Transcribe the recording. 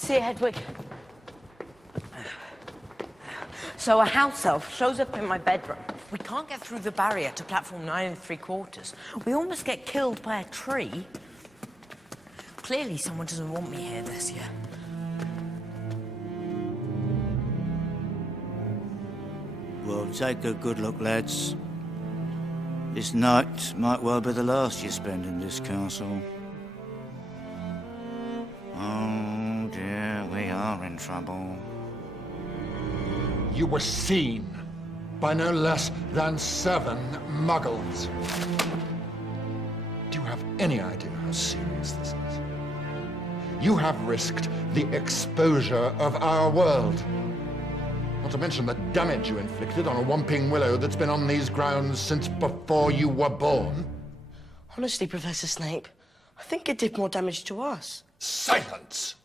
See you, Hedwig. So a house elf shows up in my bedroom. We can't get through the barrier to platform 9 3/4. We almost get killed by a tree. Clearly someone doesn't want me here this year. Well, take a good look, lads. This night might well be the last you spend in this castle. Oh dear, we are in trouble. You were seen by no less than 7 muggles. Do you have any idea how serious this is? You have risked the exposure of our world. Not to mention the damage you inflicted on a whomping willow that's been on these grounds since before you were born. Honestly, Professor Snape, I think it did more damage to us. Silence!